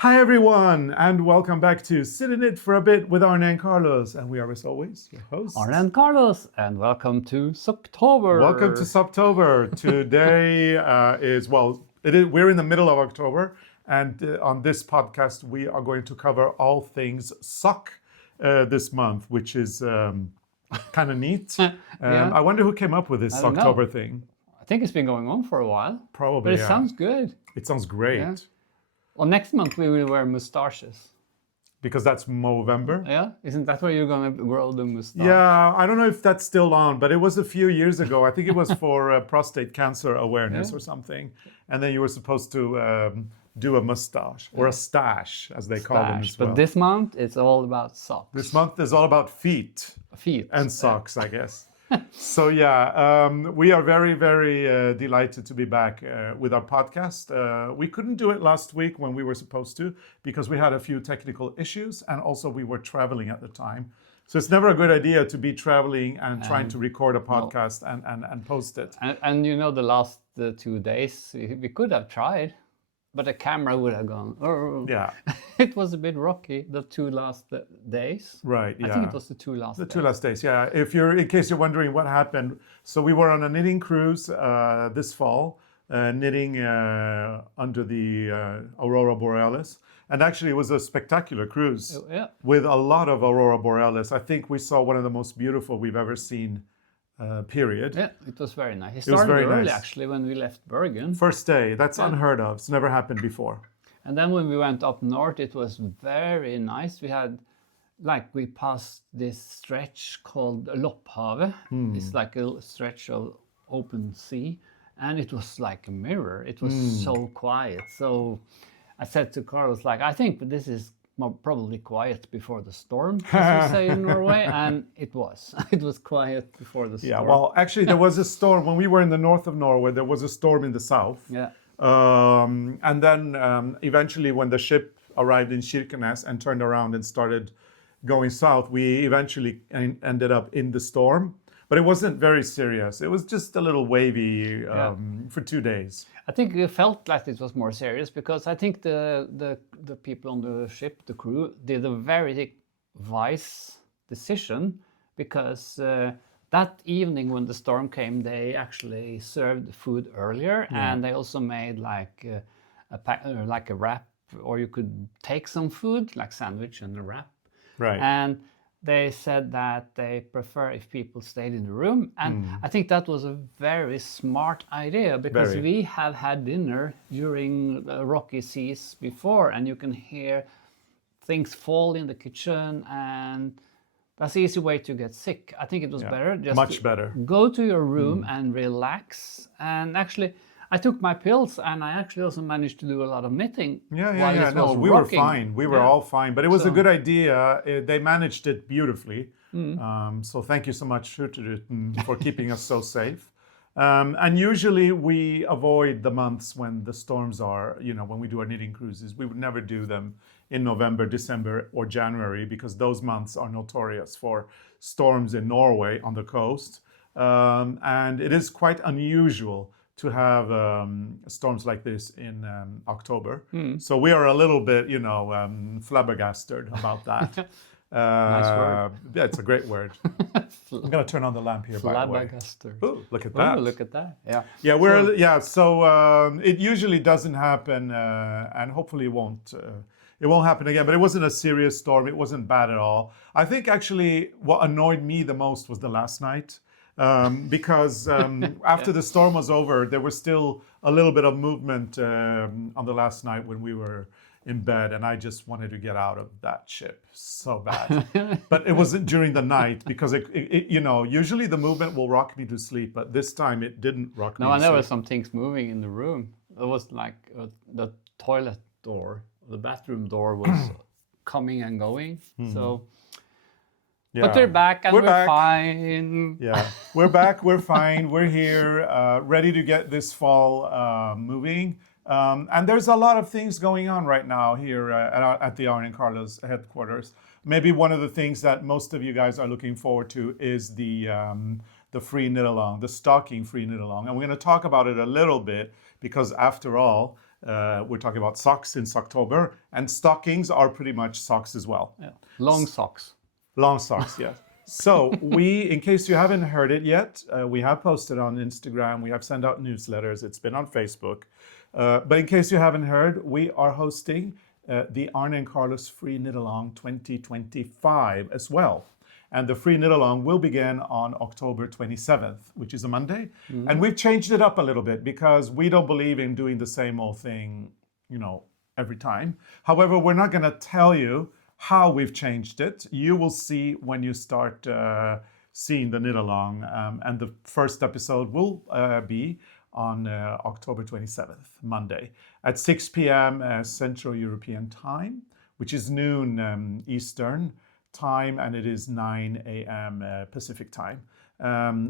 Hi everyone, and welcome back to Sit in It for a Bit with ARNE and Carlos. And we are, as always, your hosts. ARNE CARLOS, and welcome to Socktober. Welcome to Socktober. Today we're in the middle of October, and on this podcast we are going to cover all things sock this month, which is kind of neat. Yeah. I wonder who came up with this I don't know. Socktober thing. I think it's been going on for a while. Probably, But it yeah. sounds good. It sounds great. Yeah. Well, next month we will wear mustaches. Because that's Movember. Yeah? Isn't that where you're going to grow the mustache? Yeah, I don't know if that's still on, but it was a few years ago. I think it was for prostate cancer awareness or something. And then you were supposed to do a mustache or a stash, as they call them as well. But this month it's all about socks. This month is all about feet and socks, I guess. So yeah, we are very, very delighted to be back with our podcast. We couldn't do it last week when we were supposed to because we had a few technical issues and also we were traveling at the time. So it's never a good idea to be traveling and trying to record a podcast and post it. And you know, the last 2 days we could have tried, but the camera would have gone. Yeah. It was a bit rocky the 2 last days. Right, yeah. I think it was the 2 last days. The 2 last days, yeah. In case you're wondering what happened, so we were on a knitting cruise this fall, knitting under the Aurora Borealis. And actually it was a spectacular cruise with a lot of Aurora Borealis. I think we saw one of the most beautiful we've ever seen, period. Yeah, it was very nice. It was started very early nice. Actually when we left Bergen. First day, that's unheard of. It's never happened before. And then when we went up north, it was very nice. We passed this stretch called Lopphavet. It's like a stretch of open sea. And it was like a mirror. It was so quiet. So I said to Carlos, I think this is probably quiet before the storm, as we say in Norway. And it was. It was quiet before the storm. Yeah, well, actually there was a storm. When we were in the north of Norway, there was a storm in the south. Yeah. And then eventually when the ship arrived in Kirkenes and turned around and started going south, we eventually ended up in the storm. But it wasn't very serious. It was just a little wavy for 2 days. I think it felt like it was more serious because I think the people on the ship, the crew, did a very wise decision because that evening when the storm came, they actually served food earlier and they also made like a wrap, or you could take some food, like sandwich and a wrap. Right. And they said that they prefer if people stayed in the room. And I think that was a very smart idea because we have had dinner during the rocky seas before and you can hear things fall in the kitchen and that's the easy way to get sick. I think it was better just much better. Go to your room and relax. And actually, I took my pills and I actually also managed to do a lot of knitting. Yeah. No, we were fine. We were all fine. But it was a good idea. They managed it beautifully. So thank you so much for keeping us so safe. And usually we avoid the months when the storms are, when we do our knitting cruises. We would never do them in November, December, or January because those months are notorious for storms in Norway on the coast. And it is quite unusual to have storms like this in October. So we are a little bit, flabbergasted about that. Nice word. Yeah, it's a great word. I'm going to turn on the lamp here, by the way. Flabbergasted. Ooh, look at that. Oh, look at that. Yeah. Yeah, so it usually doesn't happen and hopefully it won't happen again, but it wasn't a serious storm. It wasn't bad at all. I think actually what annoyed me the most was the last night. Because after the storm was over, there was still a little bit of movement on the last night when we were in bed, and I just wanted to get out of that ship so bad. But it wasn't during the night because usually the movement will rock me to sleep, but this time it didn't rock me to sleep. No, and there were some things moving in the room. It was like the toilet door, the bathroom door was coming and going. So. Yeah. But we're back and we're back. Fine. Yeah, we're back, we're fine, we're here, ready to get this fall moving. And there's a lot of things going on right now here at the ARNE CARLOS headquarters. Maybe one of the things that most of you guys are looking forward to is the free knit along, the stocking free knit along. And we're going to talk about it a little bit because after all, We're talking about socks in Socktober, and stockings are pretty much socks as well. Yeah. Long socks. Long socks, yes. So in case you haven't heard it yet, we have posted on Instagram, we have sent out newsletters, it's been on Facebook. But in case you haven't heard, we are hosting the ARNE and CARLOS Free Knit Along 2025 as well. And the free knit along will begin on October 27th, which is a Monday. And we've changed it up a little bit because we don't believe in doing the same old thing, every time. However, we're not going to tell you how we've changed it. You will see when you start seeing the knit along. And the first episode will be on October 27th, Monday, at 6 p.m. Central European time, which is noon Eastern time, and it is 9 a.m. Pacific time,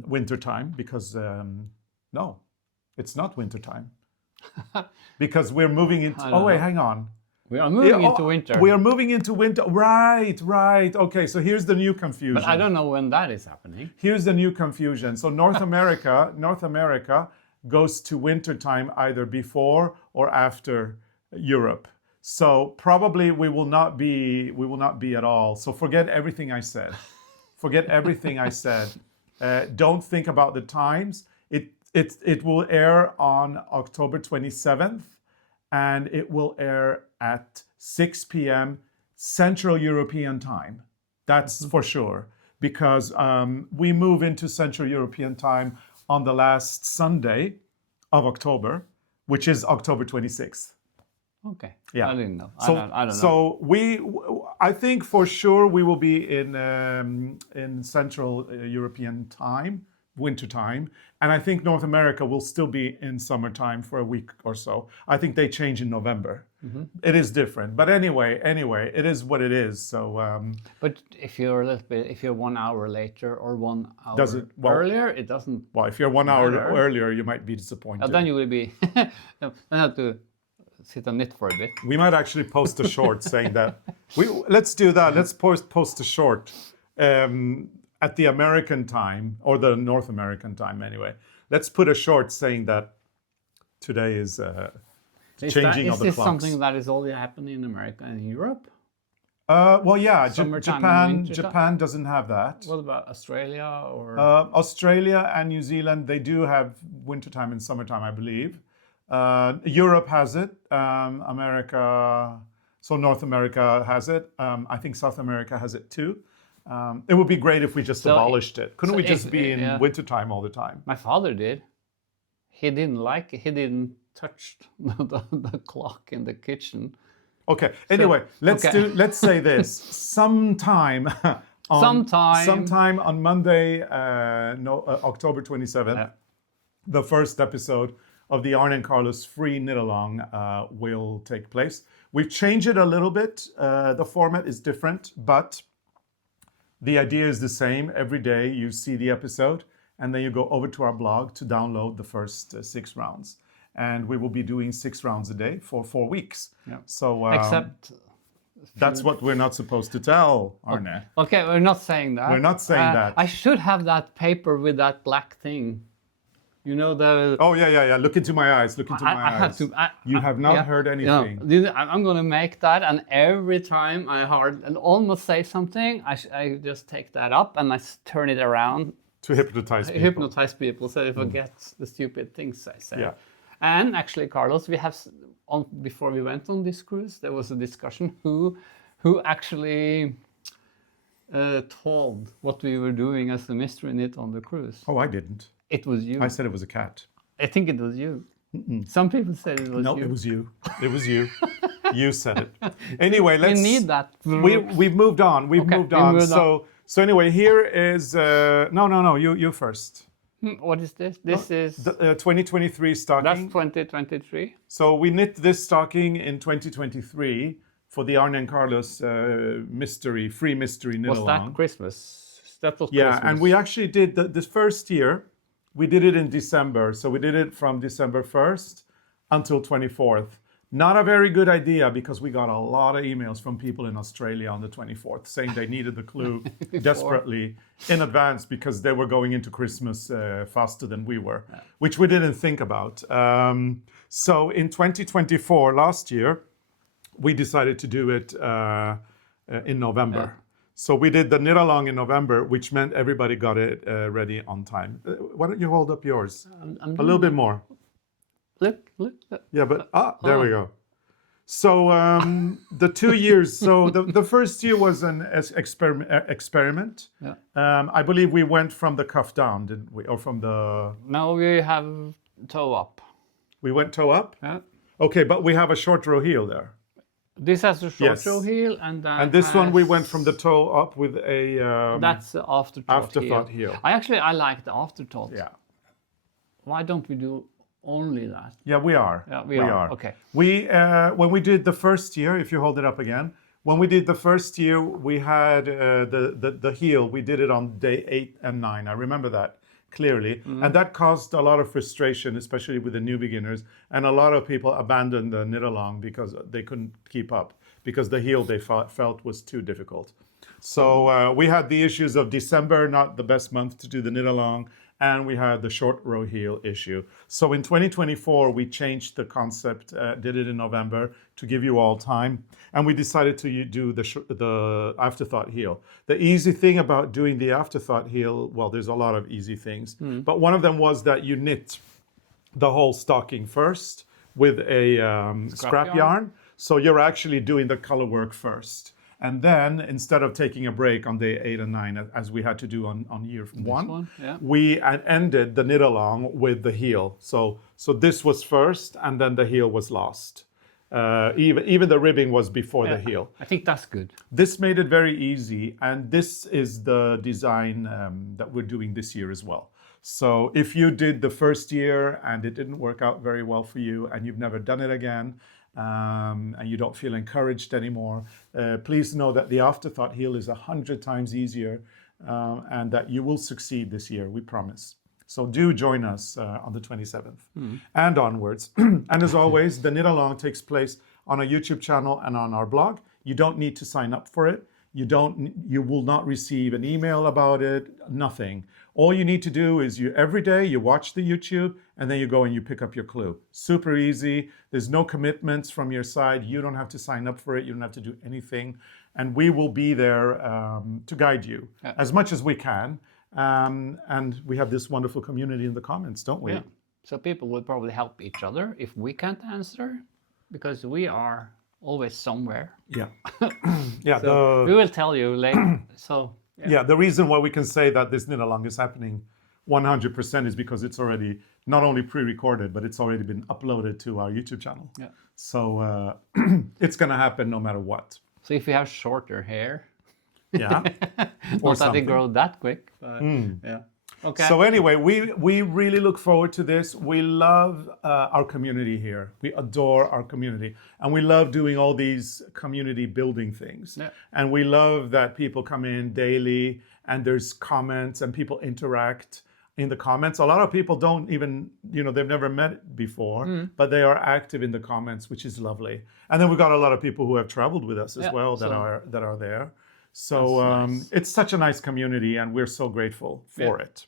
winter time, because no, it's not winter time, because we're moving into. Oh wait, hang on. We are moving into winter. We are moving into winter. Right. Okay, so here's the new confusion. But I don't know when that is happening. Here's the new confusion. So North America goes to winter time either before or after Europe. So probably we will not be at all. So forget everything I said. Forget everything I said. Don't think about the times. It will air on October 27th, and it will air at 6 p.m. Central European time. That's for sure, because we move into Central European time on the last Sunday of October, which is October 26th. Okay. Yeah. I didn't know. So, I don't know. So I think for sure we will be in Central European time, winter time, and I think North America will still be in summertime for a week or so. I think they change in November. It is different, but anyway, it is what it is. So. But if you're 1 hour later or 1 hour earlier, it doesn't. Well, if you're 1 hour earlier, you might be disappointed. Then you will be. Then I have to sit and knit for a bit. We might actually post a short saying that. Let's do that. Let's post a short at the American time, or the North American time anyway. Let's put a short saying that today is changing of the clocks. Is this something that is only happening in America and Europe? Well, yeah, Japan doesn't have that. What about Australia or? Australia and New Zealand, they do have wintertime and summertime, I believe. Europe has it. America, so North America has it. I think South America has it too. It would be great if we just abolished it. Couldn't we just be in wintertime all the time? My father did. He didn't like it. He didn't touch the clock in the kitchen. Okay. Anyway, let's say this. Sometime on Monday, October 27th, the first episode of the ARNE and CARLOS Free Knit Along will take place. We've changed it a little bit. The format is different, but the idea is the same. Every day you see the episode, and then you go over to our blog to download the first 6 rounds. And we will be doing 6 rounds a day for 4 weeks. Yeah. So except that's what we're not supposed to tell, Arne. Okay, we're not saying that. We're not saying that. I should have that paper with that black thing. You know the. Oh yeah. Look into my eyes. Look into my eyes. You have not heard anything. I'm gonna make that, and every time I almost say something, I just take that up and I turn it around to hypnotize people. So they forget the stupid things I say. Yeah. And actually, Carlos, we have before we went on this cruise, there was a discussion who actually told what we were doing as a mystery knit on the cruise. Oh, I didn't. It was you. I said it was a cat. I think it was you. Some people said it was you. No, it was you. It was you. You said it. Anyway, let's. We need that. We've moved on. We've moved on. So anyway, here is no. You first. What is this? This is the 2023 stocking. That's 2023. So we knit this stocking in 2023 for the ARNE and CARLOS free mystery knit along. Was that Christmas? That was yeah, Christmas. and we actually did this first year. We did it in December, so we did it from December 1st until 24th. Not a very good idea because we got a lot of emails from people in Australia on the 24th saying they needed the clue desperately in advance because they were going into Christmas faster than we were, which we didn't think about. So in 2024, last year, we decided to do it in November. Yeah. So we did the knit along in November, which meant everybody got it ready on time. Why don't you hold up yours? A little bit more. Look. Yeah, but there we go. So the 2 years. So the first year was an experiment. Yeah. I believe we went from the cuff down, didn't we? Or from the... Now we have toe up. We went toe up? Yeah. Okay, but we have a short row heel there. This has a short Yes. row heel, and then And this one we went from the toe up with a... that's the afterthought heel. I like the afterthought. Yeah. Why don't we do only that? Yeah, we are. Yeah, we are. Okay. We when we did the first year, if you hold it up again, when we did the first year, we had the heel. We did it on day 8 and 9. I remember that clearly, and that caused a lot of frustration, especially with the new beginners. And a lot of people abandoned the knit along because they couldn't keep up because the heel they felt was too difficult. So we had the issues of December, not the best month to do the knit along. And we had the short row heel issue. So in 2024, we changed the concept, did it in November to give you all time. And we decided to do the afterthought heel. The easy thing about doing the afterthought heel, well, there's a lot of easy things. But one of them was that you knit the whole stocking first with a scrap yarn. So you're actually doing the color work first. And then instead of taking a break on day 8 and 9, as we had to do on year one, we ended the knit along with the heel. So this was first, and then the heel was last. Even the ribbing was before the heel. I think that's good. This made it very easy, and this is the design that we're doing this year as well. So if you did the first year and it didn't work out very well for you, and you've never done it again, and you don't feel encouraged anymore, please know that the afterthought heel is 100 times easier, and that you will succeed this year, we promise. So do join us on the 27th and onwards. And as always, the knit along takes place on a YouTube channel and on our blog. You don't need to sign up for it. You will not receive an email about it, nothing. All you need to do is every day you watch the YouTube and then you go and you pick up your clue. Super easy. There's no commitments from your side. You don't have to sign up for it. You don't have to do anything. And we will be there to guide you as much as we can. And we have this wonderful community in the comments, don't we? Yeah. So people will probably help each other if we can't answer, because we are always somewhere. Yeah. Yeah. So we will tell you later. So yeah, the reason why we can say that this knit along is happening 100% is because it's already not only pre-recorded, but it's already been uploaded to our YouTube channel. Yeah. So it's going to happen no matter what. So if you have shorter hair, yeah, not that they grow that quick, but yeah. Okay. So anyway, we really look forward to this. We love our community here. We adore our community. And we love doing all these community building things. Yeah. And we love that people come in daily and there's comments and people interact in the comments. A lot of people don't even, they've never met before, but they are active in the comments, which is lovely. And then we've got a lot of people who have traveled with us as well that are there. So nice. It's such a nice community and we're so grateful for it.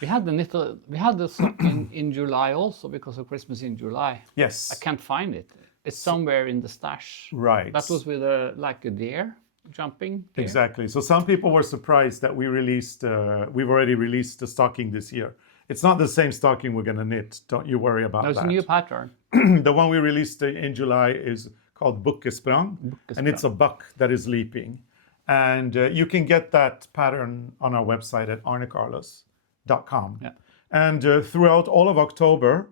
We had the sock in July also because of Christmas in July. Yes. I can't find it. It's somewhere in the stash. Right. That was with a deer jumping. Deer. Exactly. So some people were surprised that we've already released the stocking this year. It's not the same stocking we're going to knit. Don't you worry about that. It's a new pattern. The one we released in July is called Bukkesprang, and it's a buck that is leaping. And you can get that pattern on our website at ARNECARLOS.com. Yeah. And throughout all of October,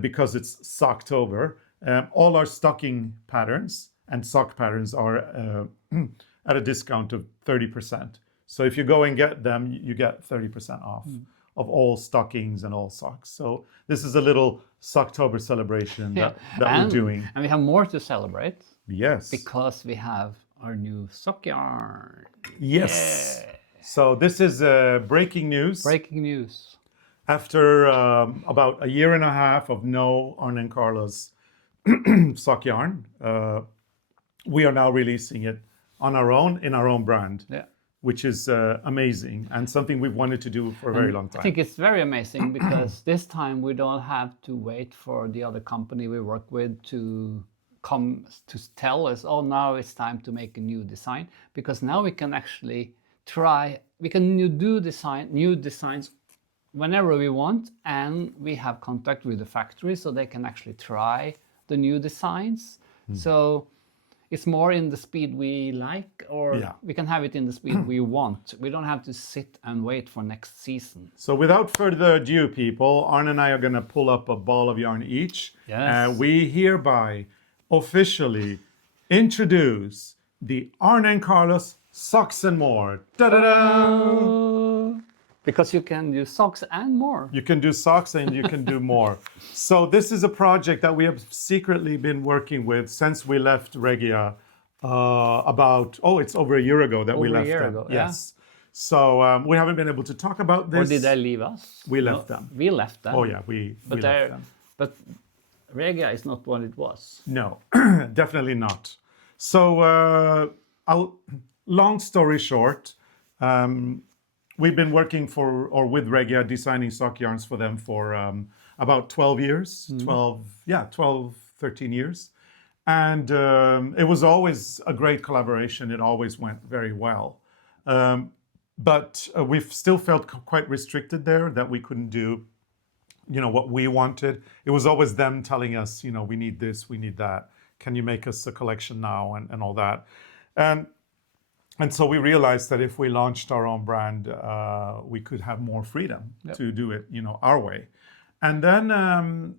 because it's Socktober, all our stocking patterns and sock patterns are at a discount of 30%. So if you go and get them, you get 30% off of all stockings and all socks. So this is a little Socktober celebration that we're doing. And we have more to celebrate. Yes. Because we have our new sock yarn. Yes. Yeah. So this is breaking news. Breaking news. After about a year and a half of no ARNE CARLOS sock yarn. We are now releasing it on our own, in our own brand, which is amazing and something we've wanted to do for a very long time. I think it's very amazing because this time we don't have to wait for the other company we work with to come to tell us, oh, now it's time to make a new design, because now we can actually we can do new designs whenever we want, and we have contact with the factory so they can actually try the new designs. So it's more in the speed we like, or we can have it in the speed we want. We don't have to sit and wait for next season. So without further ado, people, Arne and I are going to pull up a ball of yarn each. Yes. We hereby officially introduce the Arne Carlos Socks and More. Da-da-da! Because you can do socks and more. You can do socks and you can do more. So this is a project that we have secretly been working with since we left Regia it's over a year ago that we left them. Over a year ago, yes. So we haven't been able to talk about this. Or did they leave us? We left them. We left them. Oh yeah, we left them. But Regia is not what it was. No, definitely not. So long story short, we've been working with Regia, designing sock yarns for them for about 12 years, 13 years. And it was always a great collaboration. It always went very well. But we've still felt quite restricted there, that we couldn't do, what we wanted. It was always them telling us, we need this, we need that. Can you make us a collection now and all that? And so we realized that if we launched our own brand, we could have more freedom to do it, our way. And then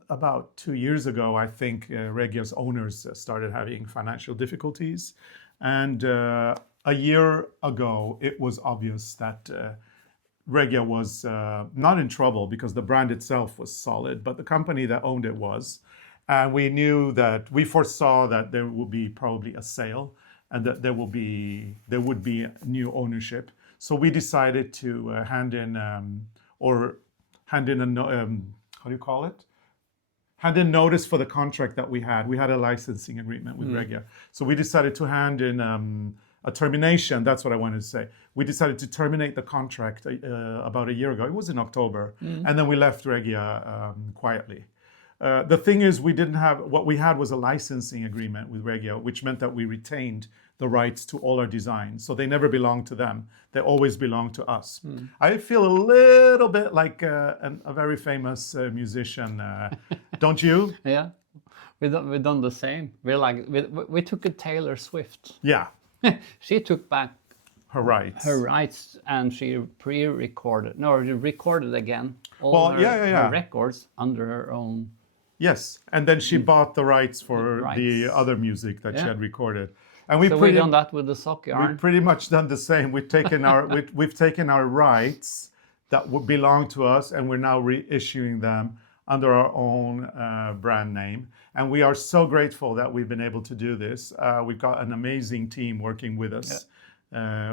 about 2 years ago, I think Regia's owners started having financial difficulties. And a year ago, it was obvious that Regia was not in trouble because the brand itself was solid, but the company that owned it was. And we foresaw that there would be probably a sale, and that there would be new ownership. So we decided to hand in notice for the contract that we had. We had a licensing agreement with Regia. So we decided to hand in a termination. That's what I wanted to say. We decided to terminate the contract about a year ago. It was in October. And then we left Regia quietly. The thing is, what we had was a licensing agreement with Regia, which meant that we retained the rights to all our designs. So they never belonged to them. They always belonged to us. I feel a little bit like a very famous musician. Don't you? Yeah, we've done the same. We took a Taylor Swift. Yeah. She took back her rights, and she recorded again her records under her own. Yes, and then she bought the rights for the other music that she had recorded. And we've done that with the sock yarn. We've pretty much done the same. We've taken our rights that would belong to us, and we're now reissuing them under our own brand name. And we are so grateful that we've been able to do this. We've got an amazing team working with us,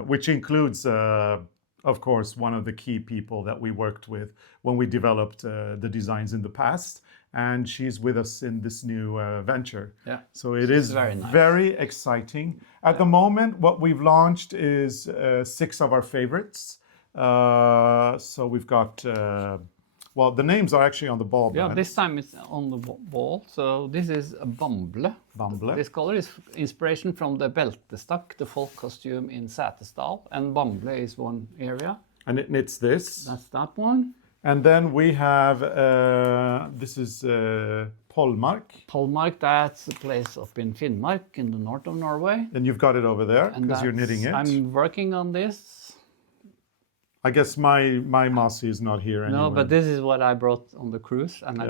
which includes, of course, one of the key people that we worked with when we developed the designs in the past. And she's with us in this new venture. Yeah. So it is very exciting. At the moment, what we've launched is 6 of our favorites. So we've got, the names are actually on the ball. Yeah, this time it's on the ball. So this is a Bamble. This color is inspiration from the beltestakk, the folk costume in Setesdal. And Bamble is one area. And it's this. That's that one. And then we have, this is Polmark. Polmark, that's a place up in Finnmark in the north of Norway. And you've got it over there because you're knitting it. I'm working on this. I guess my Mossy is not here anymore. No, but this is what I brought on the cruise, and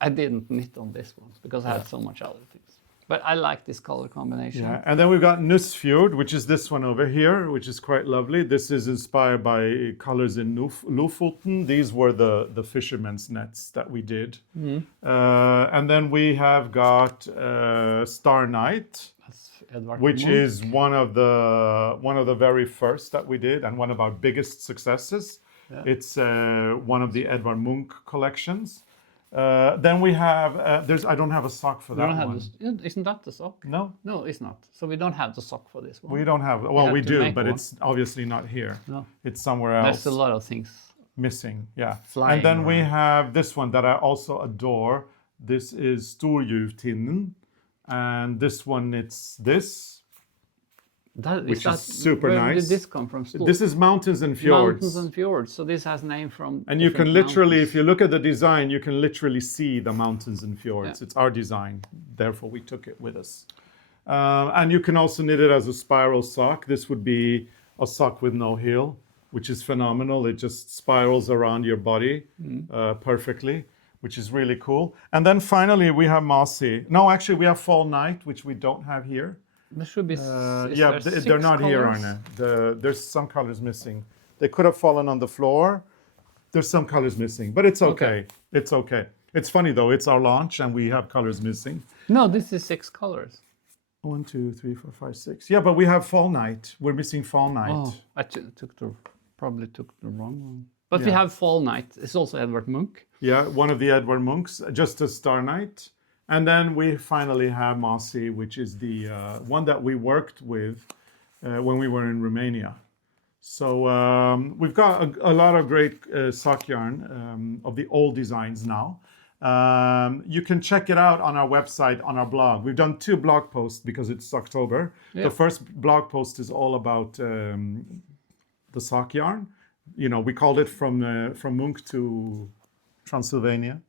I didn't knit on this one because I had so much other things. But I like this color combination. Yeah, and then we've got Nussfjord, which is this one over here, which is quite lovely. This is inspired by colors in Lofoten. These were the fishermen's nets that we did. And then we have got Star Night, which is one of the very first that we did and one of our biggest successes. Yeah. It's one of the Edvard Munch collections. Then we have, I don't have a sock for We that don't have one. this. Isn't that the sock? No, No, it's not. So we don't have the sock for this one. we don't have, well, have we to do, make but one. it's obviously not here. No. It's somewhere else. There's a lot of things. Missing, yeah. Flying And then we around. have this one that I also adore. This is Storjuvtinnen. And this one, it's this. Which is super where nice. Did this come from? This is Mountains and Fjords. Mountains and fjords. So this has name from. And you can different literally, mountains. if you look at the design, you can literally see the mountains and fjords. Yeah. It's our design, therefore we took it with us. And you can also knit it as a spiral sock. This would be a sock with no heel, which is phenomenal. It just spirals around your body perfectly, which is really cool. And then finally we have Mossy. No, actually we have Fall Night, which we don't have here. There should be. Yeah, they're not here, Arne. There's some colors missing. They could have fallen on the floor. There's some colors missing, but it's okay. It's okay. It's funny though. It's our launch, and we have colors missing. No, this is 6 colors. 1, 2, 3, 4, 5, 6. Yeah, but we have Fall Night. We're missing Fall Night. Oh, I probably took the wrong one. But we Yeah. have Fall Night. It's also Edvard Munch. Yeah, one of the Edvard Munchs, just a Star Night. And then we finally have Mossy, which is the one that we worked with when we were in Romania. So we've got a lot of great sock yarn of the old designs now. You can check it out on our website, on our blog. We've done 2 blog posts because it's Socktober. Yeah. The first blog post is all about the sock yarn. You know, we called it from Munch to Transylvania.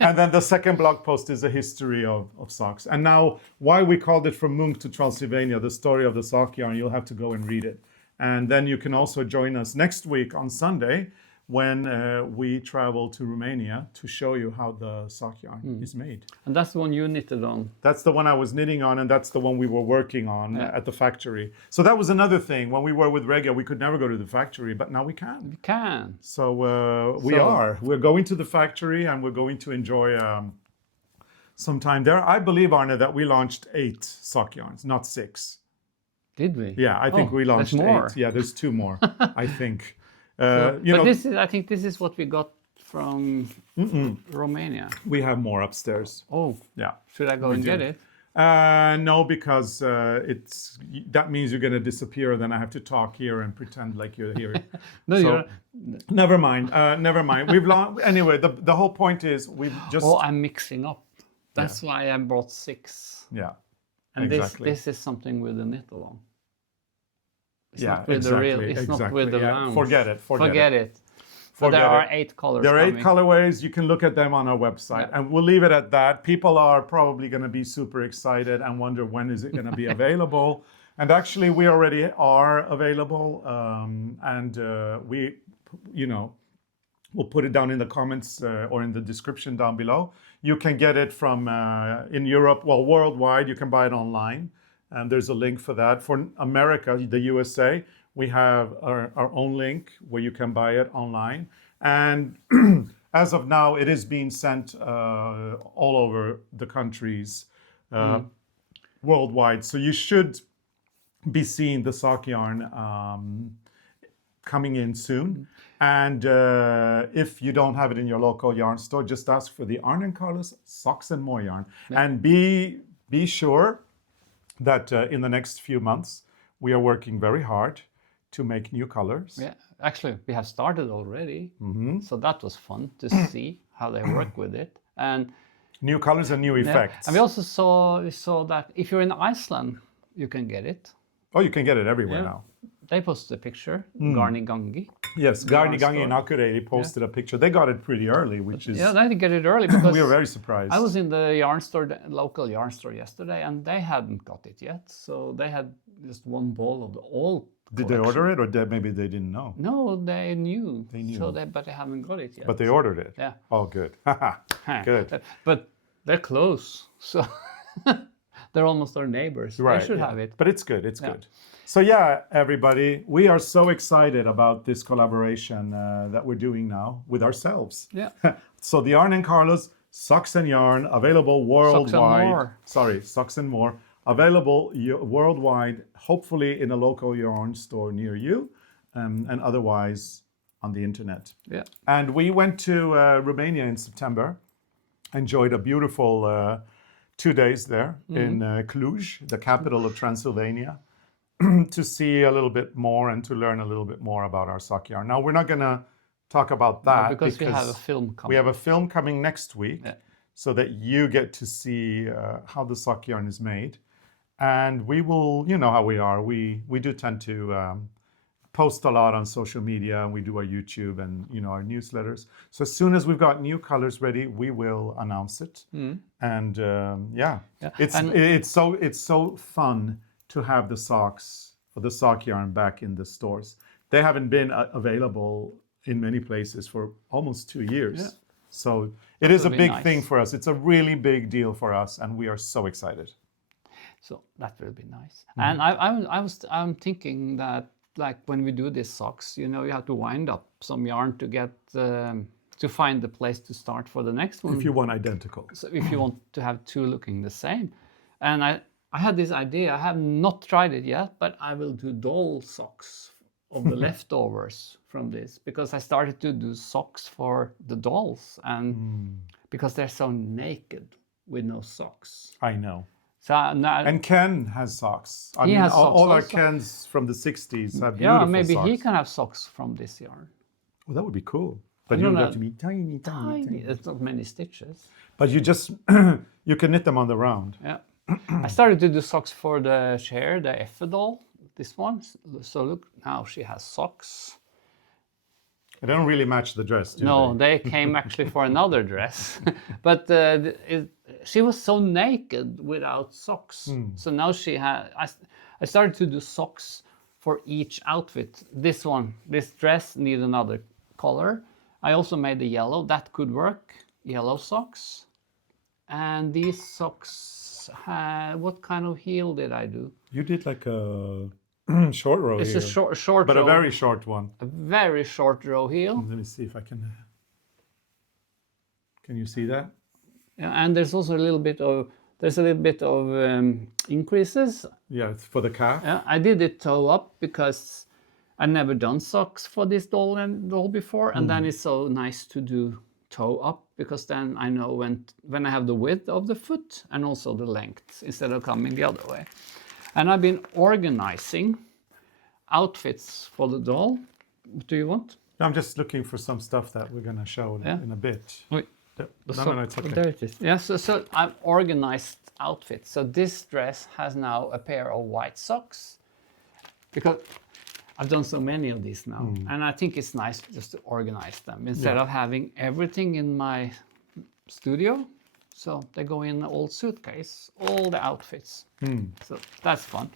And then the second blog post is a history of socks. And now, why we called it From Munch to Transylvania, the story of the sock yarn, you'll have to go and read it. And then you can also join us next week on Sunday when we travel to Romania to show you how the sock yarn is made. And that's the one you knitted on. That's the one I was knitting on, and that's the one we were working on at the factory. So that was another thing. When we were with Regia, we could never go to the factory, but now we can. You can. So we're going to the factory, and we're going to enjoy some time there. I believe, Arne, that we launched 8 sock yarns, not 6. Did we? Yeah, I think we launched there's more. 8. Yeah, there's 2 more, I think. I think this is what we got from Romania. We have more upstairs. Oh, Yeah. should I go and get it? No, because that means you're going to disappear, and then I have to talk here and pretend like you're here. No, So, you're. Never mind. Never mind. Anyway. The whole point is we've just. Oh, I'm mixing up. That's why I brought 6. Yeah. And exactly. this is something with the knit along. It's Yeah, not with exactly. the real. It's not with the round. Forget it. Forget it. But Forget there are it. 8 colors. There are 8 coming. colorways. You can look at them on our website, and we'll leave it at that. People are probably going to be super excited and wonder when is it going to be available. And actually, we already are available, and we'll put it down in the comments or in the description down below. You can get it from in Europe, well, worldwide. You can buy it online, and there's a link for that. For America, the USA, we have our own link where you can buy it online. And as of now, it is being sent all over the countries worldwide. So you should be seeing the sock yarn coming in soon. And if you don't have it in your local yarn store, just ask for the ARNE CARLOS Socks and More yarn. Yeah. And be sure that in the next few months, we are working very hard to make new colors. Yeah, actually, we have started already. So that was fun to see how they work with it. And new colors and new effects. And we also saw that if you're in Iceland, you can get it. Oh, you can get it everywhere now. They posted a picture, Garni Gangi. Yes, Garni Gangi in Akureyri posted a picture. They got it pretty early, which is... Yeah, they did get it early because... we were very surprised. I was in the yarn store, the local yarn store yesterday, and they hadn't got it yet. So they had just one ball of the old Did they order it, or maybe they didn't know? No, they knew. They knew. But they haven't got it yet. But they ordered it? Yeah. Oh, good. Good. But they're close, so they're almost our neighbors. Right, they should have it. But it's good, it's good. So yeah, everybody, we are so excited about this collaboration that we're doing now with ourselves. Yeah. So the ARNE CARLOS Socks and Yarn, available worldwide. Socks and More. Sorry, Socks and More. Available worldwide, hopefully in a local yarn store near you, and otherwise on the internet. Yeah. And we went to Romania in September, enjoyed a beautiful 2 days there in Cluj, the capital of Transylvania, to see a little bit more and to learn a little bit more about our sock yarn. Now, we're not going to talk about that because we have a film coming. We have a film coming next week, Yeah. so that you get to see how the sock yarn is made. And we will, you know how we are. We do tend to post a lot on social media, and we do our YouTube and our newsletters. So as soon as we've got new colors ready, we will announce it. And it's so fun to have the socks or the sock yarn back in the stores. They haven't been available in many places for almost 2 years. Yeah. So it is a big nice. thing for us. It's a really big deal for us, and we are so excited. So that will be nice. And I'm thinking that, like, when we do these socks, you have to wind up some yarn to get to find the place to start for the next one. If you want identical. So if you want to have two looking the same. And I had this idea. I have not tried it yet, but I will do doll socks of the leftovers from this, because I started to do socks for the dolls, and because they're so naked with no socks. I know. So now, And Ken has socks. I He mean, has socks all our also. Kens from the 60s have beautiful yeah, maybe socks. he can have socks from this yarn. Well, that would be cool. But I you don't would know. have to be tiny. Tiny. It's not many stitches. But you just, you can knit them on the round. Yeah. I started to do socks for the chair, the Effe doll, this one. So look, now she has socks. They don't really match the dress, do No, they? they came actually for another dress. But she was so naked without socks. So now she had, I started to do socks for each outfit. This one, this dress needs another color. I also made the yellow, that could work, yellow socks. And these socks had, what kind of heel did I do? You did like a short row It's here. a short But row. a very short one. A very short row heel. Let me see if I can... Can you see that? Yeah, and there's also a little bit of increases. Yeah, it's for the calf. Yeah, I did it toe up because I never done socks for this doll before, and then it's so nice to do toe up, because then I know when I have the width of the foot and also the length instead of coming the other way. And I've been organizing outfits for the doll. What do you want? I'm just looking for some stuff that we're going to show in a bit. Wait. No, it's okay. There it is. Yeah, so I've organized outfits. So this dress has now a pair of white socks, because I've done so many of these now. And I think it's nice just to organize them instead of having everything in my studio. So they go in an old suitcase, all the outfits. So that's fun.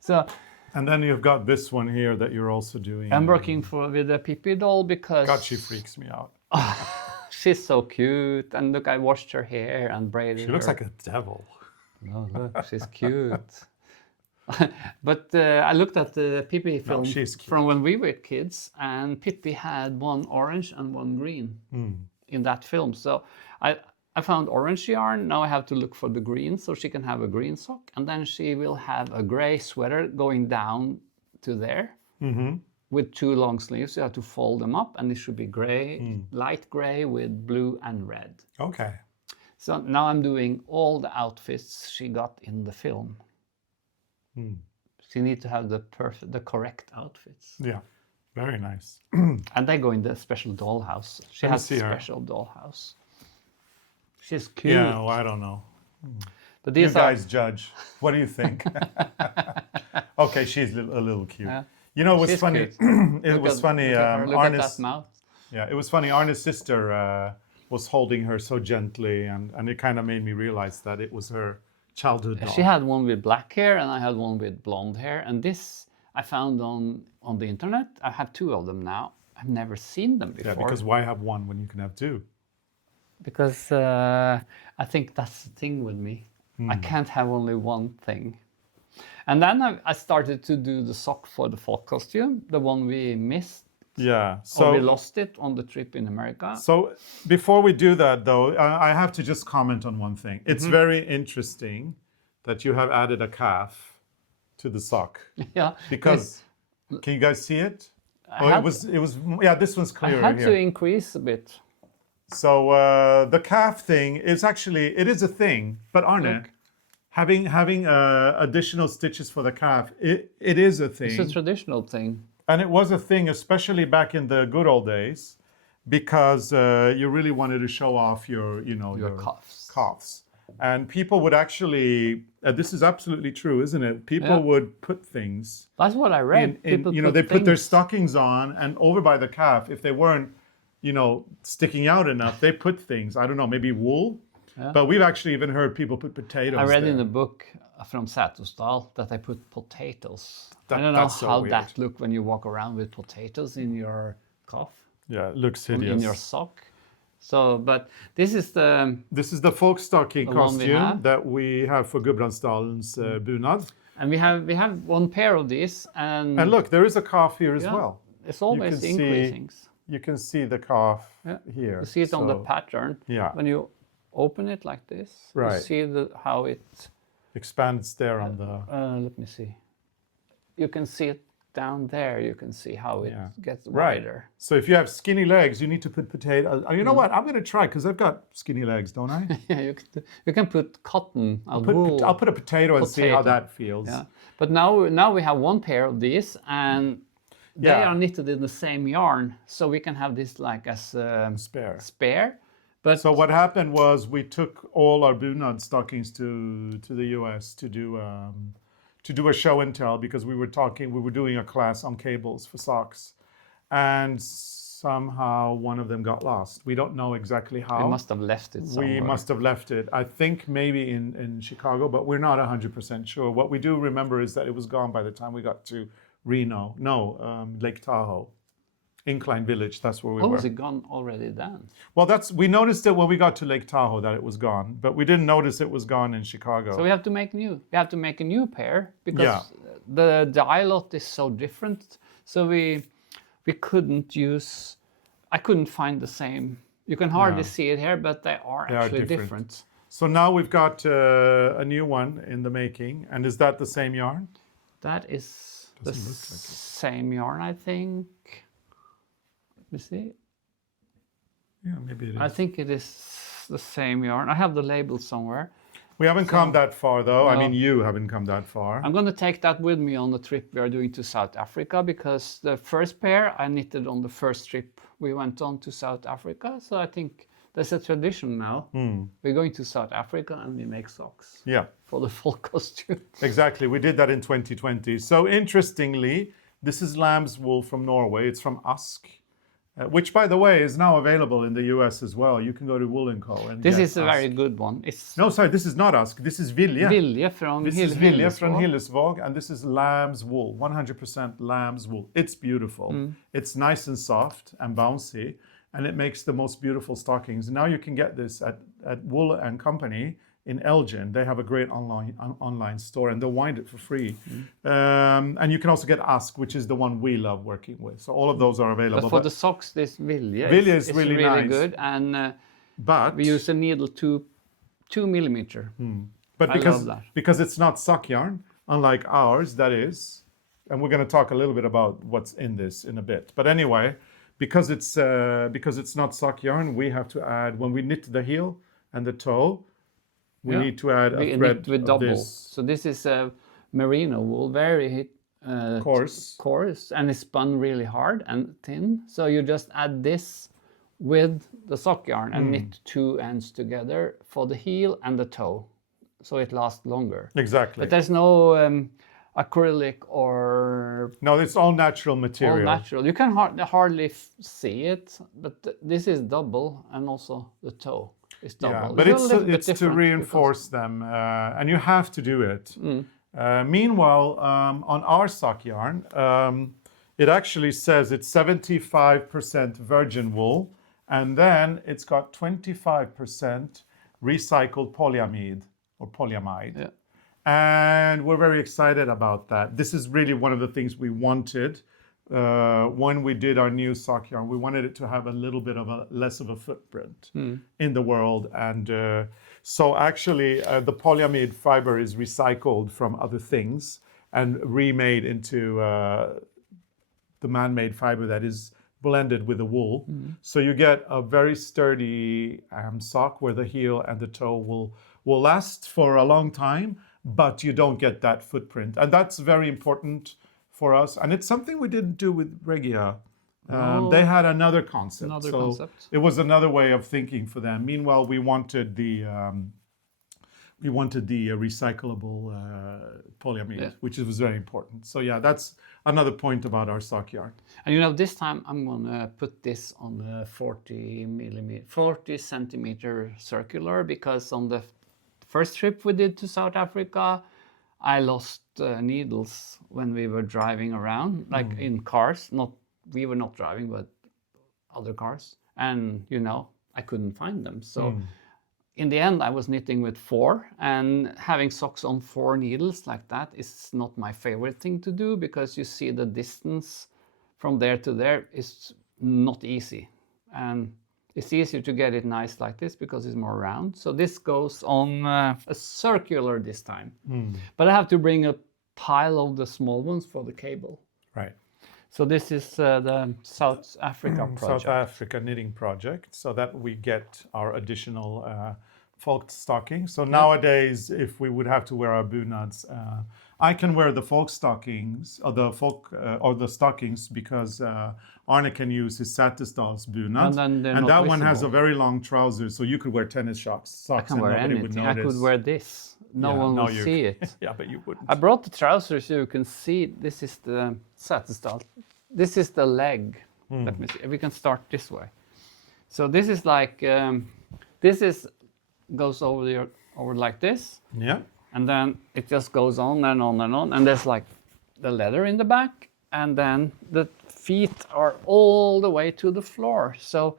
So, and then you've got this one here that you're also doing. I'm working with a Pippi doll because... God, she freaks me out. She's so cute. And look, I washed her hair and braided her. She looks like a devil. Oh, look, she's cute. But I looked at the Pippi film from when we were kids, and Pippi had one orange and one green in that film. So I found orange yarn. Now I have to look for the green, so she can have a green sock. And then she will have a gray sweater going down to there with 2 long sleeves. You have to fold them up, and it should be gray, light gray with blue and red. Okay. So now I'm doing all the outfits she got in the film. She needs to have the correct outfits. Yeah, very nice. And they go in the special dollhouse. She has a special dollhouse. She's cute. Yeah, well, I don't know. But You these guys judge. What do you think? Okay, she's a little cute. Yeah. You know, it was She's funny. cute. It was funny. Look at Arne's, that mouth. yeah, it was funny. Arne's sister was holding her so gently, and it kind of made me realize that it was her childhood doll. She had one with black hair, and I had one with blonde hair. And this I found on the internet. I have 2 of them now. I've never seen them before. Yeah, because why have one when you can have 2? Because I think that's the thing with me. I can't have only one thing. And then I started to do the sock for the folk costume, the one we missed. Yeah. So we lost it on the trip in America. So before we do that, though, I have to just comment on one thing. It's very interesting that you have added a calf to the sock. Yeah. Because, can you guys see it? Yeah, this one's I clearer had to here. increase a bit. So the calf thing is actually, it is a thing, but Arne, Look. having additional stitches for the calf, it is a It's a thing. traditional thing. And it was a thing, especially back in the good old days, because you really wanted to show off your Cuffs. And people would actually, this is absolutely true, isn't it? People Yeah. would put things That's what I read. People they put their things. stockings on, and over by the calf, if they weren't, sticking out enough, they put things. I don't know, maybe wool. Yeah. But we've actually even heard people put potatoes. I read there. in the book from Sätosdal that they put potatoes. I don't know that's so how weird. that look when you walk around with potatoes in your cuff, Yeah, it looks hideous. in your sock. So, but this is the folk stocking one we costume have. that we have for Gudbrandsdalens bunad. and we have one pair of these, and And look, there is a calf here as yeah, well. it's always can increasing. You can see the calf here. You see it on the So, pattern. Yeah. When you open it like this, you Right. see how it. Expands there on the. Let me see. You can see it down there. You can see how it gets Right. wider. So if you have skinny legs, you need to put potatoes. You know what? I'm going to try because I've got skinny legs, don't I? Yeah, you can put cotton, wool. I'll put a potato and see how Potato. that feels. Yeah, but now we have one pair of these, and they Yeah. are knitted in the same yarn, so we can have this like as spare. But So what happened was we took all our bunad stockings to the US to do a show and tell, because we were doing a class on cables for socks, and somehow one of them got lost. We don't know exactly how. we must have left it somewhere. We must have left it. I think maybe in Chicago, but we're not 100% sure. What we do remember is that it was gone by the time we got to Reno. No, Lake Tahoe. Incline Village, that's where we were. Was it gone already then? Well, we noticed it when we got to Lake Tahoe that it was gone, but we didn't notice it was gone in Chicago. So we have to make a new pair because the lot is so different. So we couldn't use. I couldn't find the same. You can hardly see it here, but they are actually different. So now we've got a new one in the making, and is that the same yarn? That is the same yarn, I think. Let me see. Yeah, maybe it is. I think it is the same yarn. I have the label somewhere. We haven't come that far, though. I No. mean, you haven't come that far. I'm going to take that with me on the trip we are doing to South Africa, because the first pair I knitted on the first trip we went on to South Africa. So I think there's a tradition now. We're going to South Africa and we make socks Yeah, for the fall costume. exactly. We did that in 2020. So interestingly, this is lamb's wool from Norway. It's from Ask, which, by the way, is now available in the US as well. You can go to Wool & Co. and This get is a Ask. very good one. It's No, sorry, this is not Ask. This is Vilje. Vilje from This is Vilje from Hillesvåg. Hillesvåg, and this is lamb's wool, 100% lamb's wool. It's beautiful. It's nice and soft and bouncy, and it makes the most beautiful stockings. Now you can get this at Wool & Company in Elgin. They have a great online store, and they'll wind it for free. And you can also get Ask, which is the one we love working with. So all of those are available. But for the socks, this Vilje is really nice. good, and but we use a needle 2 millimeter. But I because love that. because it's not sock yarn, unlike ours, that is, and we're going to talk a little bit about what's in this in a bit. But anyway, because it's not sock yarn, we have to add, when we knit the heel and the toe, we need to add a thread with of double. this So this is a merino wool, very coarse, and it's spun really hard and thin. So you just add this with the sock yarn and knit 2 ends together for the heel and the toe, so it lasts longer. Exactly. But there's no acrylic or No, it's all natural material. all natural. You can hardly see it, but this is double, and also the toe is double. Yeah, but a little bit it's to different reinforce them, and you have to do it. Meanwhile, on our sock yarn, it actually says it's 75% virgin wool, and then it's got 25% recycled polyamide or polyamide. Yeah. And we're very excited about that. This is really one of the things we wanted when we did our new sock yarn. We wanted it to have a little bit of less of a footprint in the world. And so actually the polyamide fiber is recycled from other things and remade into the man-made fiber that is blended with the wool. So you get a very sturdy sock where the heel and the toe will last for a long time, but you don't get that footprint. And that's very important for us. And it's something we didn't do with Regia. They had another concept. It was another way of thinking for them. Meanwhile, we wanted the recyclable polyamide, which was very important. So yeah, that's another point about our sock yarn. And this time I'm gonna put this on the 40 centimeter circular, because on the first trip we did to South Africa, I lost needles when we were driving around, like in cars. We were not driving, but other cars, and I couldn't find them. So. In the end, I was knitting with 4, and having socks on 4 needles like that is not my favorite thing to do, because you see the distance from there to there is not easy. And it's easier to get it nice like this because it's more round. So this goes on a circular this time. But I have to bring a pile of the small ones for the cable. Right. So this is the South Africa project. South Africa knitting project, so that we get our additional folk stocking. So nowadays, if we would have to wear our bunads, I can wear the folk stockings or the stockings because Arne can use his Satisdal's bunad, and that one has a very long trouser, so you could wear tennis socks. I can wear anything. I could wear this. No one will see it. Yeah, but you wouldn't. I brought the trousers so you can see. This is the Satisdal. This is the leg. Let me see. We can start this way. So this is like goes over like this. Yeah. And then it just goes on and on and on. And there's like the leather in the back, and then the feet are all the way to the floor. So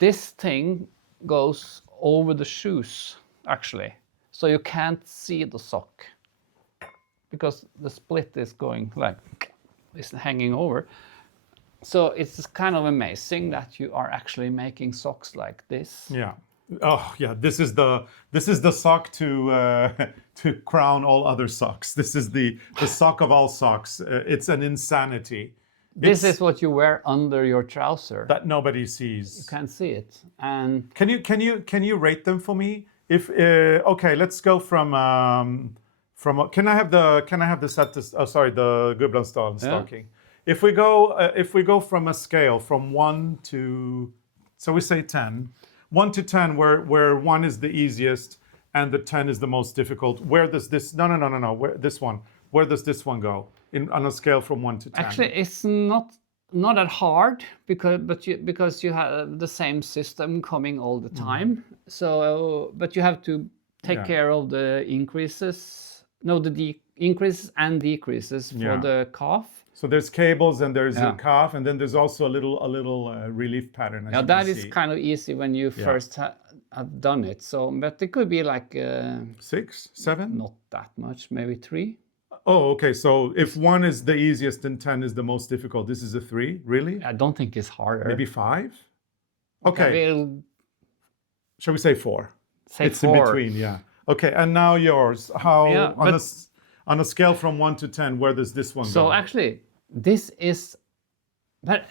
this thing goes over the shoes, actually. So you can't see the sock because the split is going like, it's hanging over. So it's kind of amazing that you are actually making socks like this. Yeah. Oh yeah, this is the sock to crown all other socks. This is the sock of all socks. It's an insanity. This is what you wear under your trouser. That nobody sees. You can't see it. And can you rate them for me? If okay, let's go from can I have the set the Gudbrandsdalen stocking. If we go from a scale from 1 to, so we say 10. 1 to 10, where 1 is the easiest and the 10 is the most difficult. Where does this? No. Where does this one go on a scale from 1 to 10? Actually, it's not that hard because you have the same system coming all the time. So, but you have to take care of the increases. No, the increases and decreases for the calf. So there's cables and there's a calf, and then there's also a little relief pattern. Now that is kind of easy when you first have done it. So, but it could be like 6, 7. Not that much, maybe 3. Oh, okay. So if 1 is the easiest and 10 is the most difficult, this is a 3. Really? I don't think it's harder. Maybe 5. Okay. Shall we say 4? It's 4. In between. Yeah. Okay. And now yours. How on a scale from 1 to 10, where does this one go? So actually, this is, but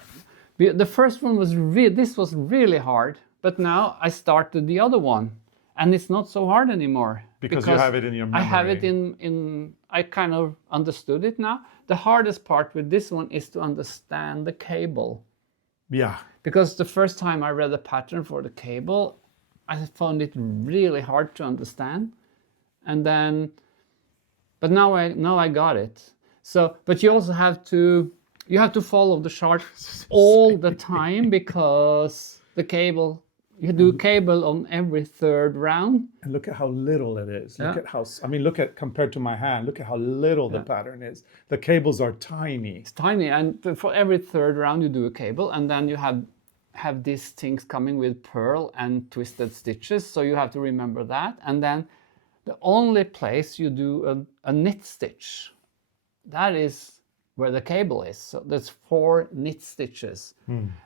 the first one was this was really hard, but now I started the other one, and it's not so hard anymore. Because you have it in your memory. I have it in I kind of understood it now. The hardest part with this one is to understand the cable. Yeah. Because the first time I read the pattern for the cable, I found it really hard to understand, and then. But now I got it. So, but you also have to follow the chart all the time because the cable, you do cable on every 3rd round. And look at how little it is. Look at how, look at, compared to my hand, look at how little the pattern is. The cables are tiny. It's tiny, and for every 3rd round you do a cable, and then you have these things coming with purl and twisted stitches, so you have to remember that. And then the only place you do a knit stitch, that is where the cable is. So there's 4 knit stitches.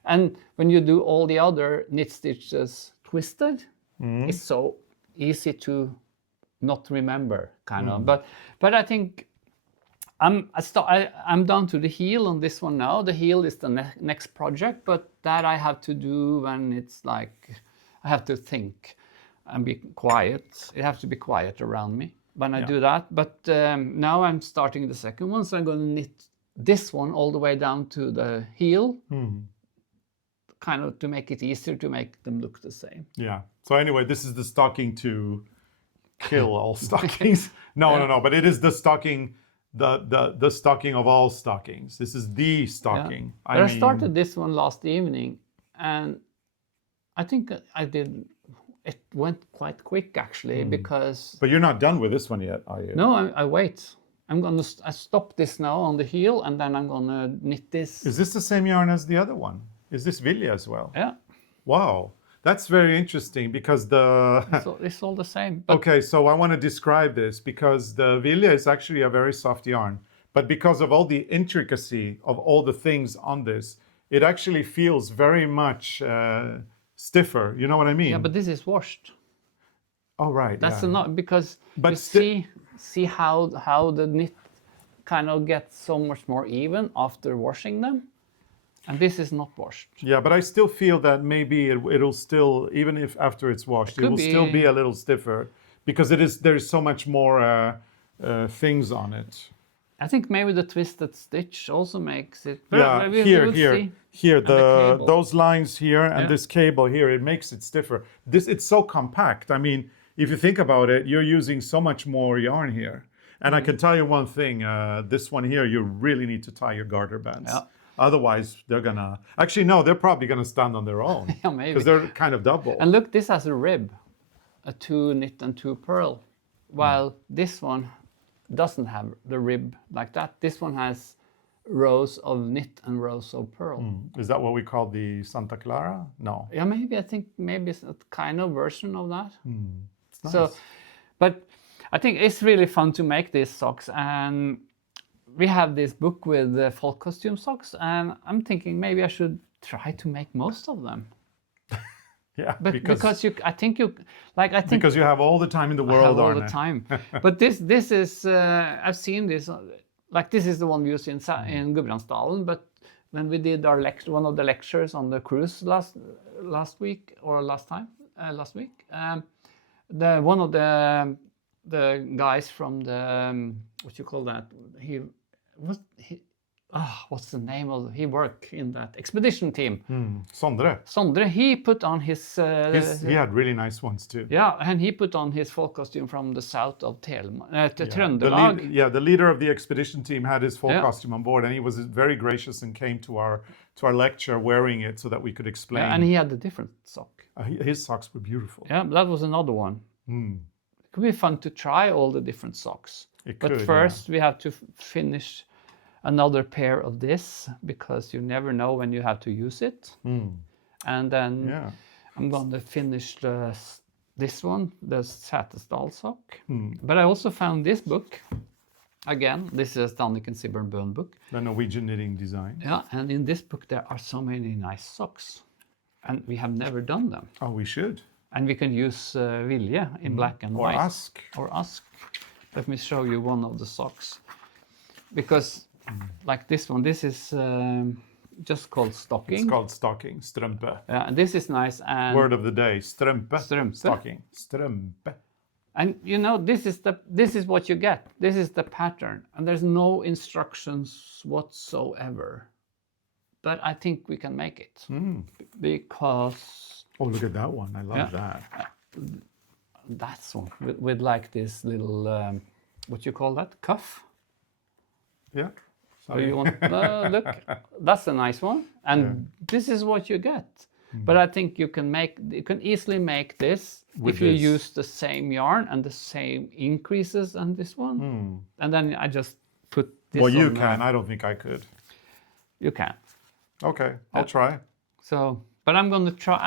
And when you do all the other knit stitches twisted, it's so easy to not remember, kind of. But I think I'm down to the heel on this one now. The heel is the next project, but that I have to do when it's like I have to think and be quiet. It has to be quiet around me when I do that. But now I'm starting the second one, so I'm going to knit this one all the way down to the heel, kind of to make it easier to make them look the same. Yeah. So anyway, this is the stocking to kill all stockings. No. But it is the stocking, the stocking of all stockings. This is the stocking. Yeah. But I started this one last evening, and I think I did. It went quite quick actually because. But you're not done with this one yet, are you? No, I wait. I stop this now on the heel, and then I'm gonna knit this. Is this the same yarn as the other one? Is this Vilja as well? Yeah. Wow, that's very interesting because it's all the same. But okay, so I want to describe this because the Vilja is actually a very soft yarn, but because of all the intricacy of all the things on this, it actually feels very much stiffer. You know what I mean? Yeah, but this is washed. Oh right. That's yeah. not because But you see how the knit kind of gets so much more even after washing them, and this is not washed. Yeah, but I still feel that maybe it'll still, even if after it's washed, it will still be a little stiffer because there's so much more things on it. I think maybe the twisted stitch also makes it. Yeah, here, those lines here and this cable here, it makes it stiffer. It's so compact. I mean, if you think about it, you're using so much more yarn here. And I can tell you one thing, this one here, you really need to tie your garter bands. Yeah. Otherwise, they're gonna, actually no, they're probably gonna stand on their own. Yeah, maybe. Because they're kind of double. And look, this has a rib, a 2 knit and 2 purl, while this one doesn't have the rib like that. This one has rows of knit and rows of purl. Is that what we call the Santa Clara? No. Yeah, I think maybe it's a kind of version of that. It's nice. So, but I think it's really fun to make these socks, and we have this book with the folk costume socks, and I'm thinking maybe I should try to make most of them. Yeah, but because I think because you have all the time in the world, I have all the time. But this is I've seen this, like this is the one we used in Gudbrandsdalen. But when we did our one of the lectures on the cruise last week, one of the guys from the what you call that, what's the name of he worked in that expedition team? Sondre. He put on his he had really nice ones too. Yeah, and he put on his folk costume from the south of Trøndelag. The leader of the expedition team had his folk costume on board, and he was very gracious and came to our lecture wearing it so that we could explain. Yeah, and he had a different sock. His socks were beautiful. Yeah, that was another one. It could be fun to try all the different socks. But first we have to finish another pair of this because you never know when you have to use it. And then I'm going to finish this one, the Setesdal sock. But I also found this book. Again, this is Danniken Sibber'n book. The Norwegian knitting design. Yeah, and in this book there are so many nice socks. And we have never done them. Oh, we should. And we can use Vilje in black and white. Or Ask. Let me show you one of the socks. Because like this one, this is just called stocking. It's called stocking, strømpe. Yeah, and this is nice. And word of the day, strømpe. Stocking, strømpe. And you know, this is what you get. This is the pattern, and there's no instructions whatsoever. But I think we can make it because. Oh, look at that one! I love that. That's one with like this little what you call that, cuff. Yeah. So you want look, that's a nice one, and this is what you get. But I think you can easily make this if you use the same yarn and the same increases on this one, and then I just put this. Well, you can. I don't think I could. You can. Okay, I'll try. So, but I'm going to try.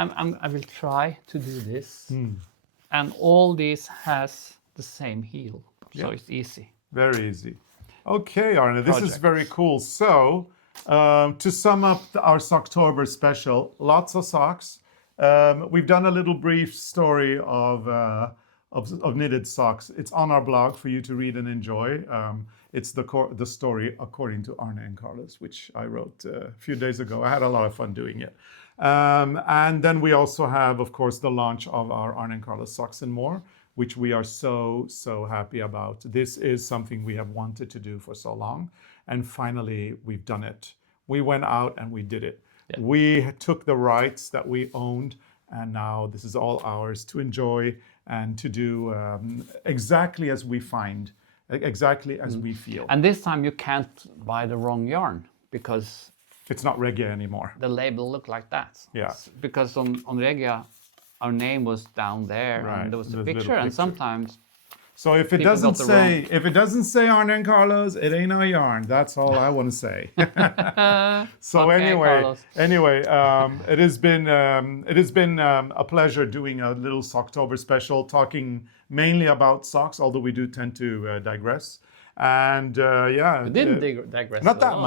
I will try to do this, and all these has the same heel, so it's easy. Very easy. Okay, Arne, this is very cool. So, to sum up our Socktober special, lots of socks. We've done a little brief story of of knitted socks. It's on our blog for you to read and enjoy. It's the story according to Arne and Carlos, which I wrote a few days ago. I had a lot of fun doing it. And then we also have, of course, the launch of our Arne and Carlos Socks and More, which we are so happy about. This is something we have wanted to do for so long. And finally, we've done it. We went out and we did it. Yeah. We took the rights that we owned, and now this is all ours to enjoy and to do exactly as we find, exactly as we feel. And this time you can't buy the wrong yarn because it's not Regia anymore. The label looked like that. Yeah. Because on Regia, our name was down there, right. And there was a picture, and sometimes. So if it doesn't say Arne and Carlos, it ain't our yarn. That's all I want to say. So okay, anyway, it has been a pleasure doing a little Socktober special, talking mainly about socks, although we do tend to digress. And we didn't digress. Not that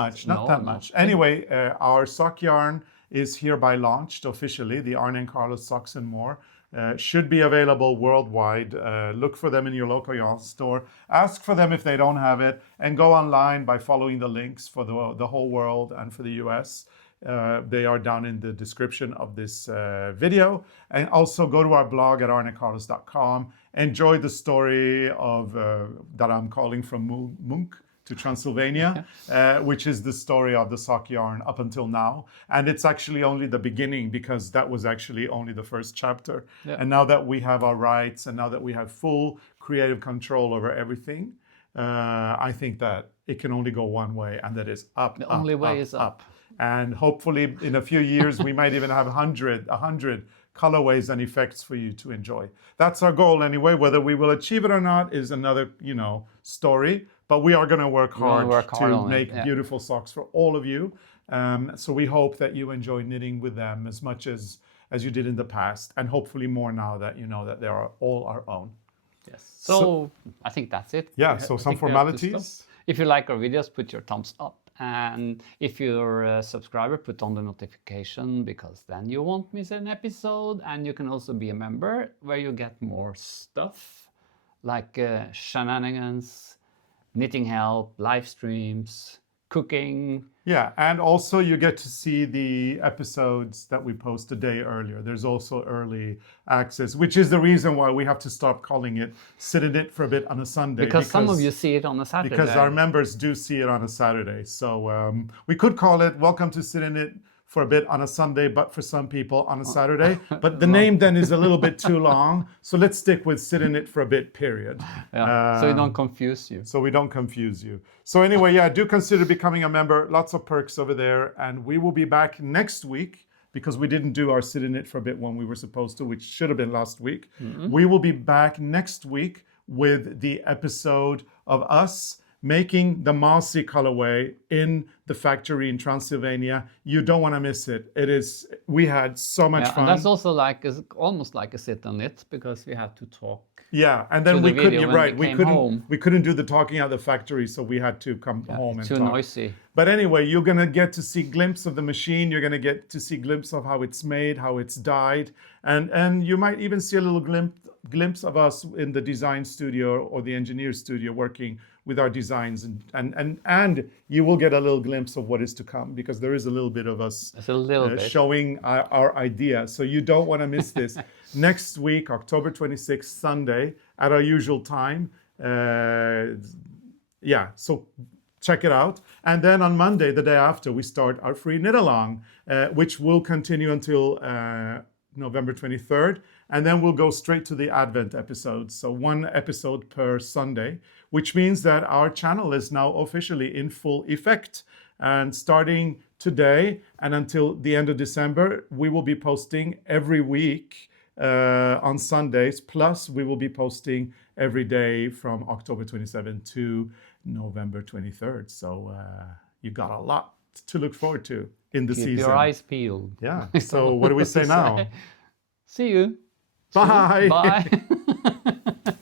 much. Anyway, our sock yarn is hereby launched officially. The Arne and Carlos Socks and More. Should be available worldwide. Look for them in your local yarn store. Ask for them if they don't have it, and go online by following the links for the whole world and for the US. They are down in the description of this video. And also go to our blog at arnecarlos.com. Enjoy the story of that I'm calling from Munch to Transylvania, which is the story of the sock yarn up until now. And it's actually only the beginning, because that was actually only the first chapter. Yeah. And now that we have our rights, and now that we have full creative control over everything, I think that it can only go one way, and that is up. The only way is up. And hopefully in a few years, we might even have 100 colorways and effects for you to enjoy. That's our goal anyway. Whether we will achieve it or not is another, story. But we are going to work hard to make beautiful socks for all of you. So we hope that you enjoy knitting with them as much as you did in the past, and hopefully more now that you know that they are all our own. Yes. So I think that's it. Yeah. So some formalities. If you like our videos, put your thumbs up. And if you're a subscriber, put on the notification, because then you won't miss an episode. And you can also be a member, where you get more stuff like shenanigans, knitting help, live streams, cooking. Yeah, and also you get to see the episodes that we post a day earlier. There's also early access, which is the reason why we have to stop calling it Sit in It for a Bit on a Sunday. Because some of you see it on a Saturday. Because our members do see it on a Saturday. So we could call it Welcome to Sit in It for a Bit on a Sunday, but for some people on a Saturday. But the name then is a little bit too long. So let's stick with Sit in It for a Bit, period. Yeah, so we don't confuse you. So we don't confuse you. So anyway, yeah, do consider becoming a member. Lots of perks over there. And we will be back next week, because we didn't do our Sit in It for a Bit when we were supposed to, which should have been last week. Mm-hmm. We will be back next week with the episode of us making the Mossy colorway in the factory in Transylvania. You don't want to miss it. We had so much fun. And that's also almost like a sit on it, because we had to talk. Yeah, and then we couldn't do the talking at the factory, so we had to come home and talk. Too noisy. But anyway, you're gonna get to see a glimpse of the machine. You're gonna get to see a glimpse of how it's made, how it's dyed, and you might even see a little glimpse of us in the design studio or the engineer studio working with our designs, and you will get a little glimpse of what is to come, because there is a little bit of us showing our idea. So you don't want to miss this. Next week, October 26th, Sunday, at our usual time. So check it out. And then on Monday, the day after, we start our free knit along, which will continue until November 23rd. And then we'll go straight to the Advent episodes. So one episode per Sunday, which means that our channel is now officially in full effect. And starting today and until the end of December, we will be posting every week on Sundays. Plus, we will be posting every day from October 27th to November 23rd. So you got a lot to look forward to in the season. Keep your eyes peeled. Yeah. So what do we say now? See you. Bye. Bye.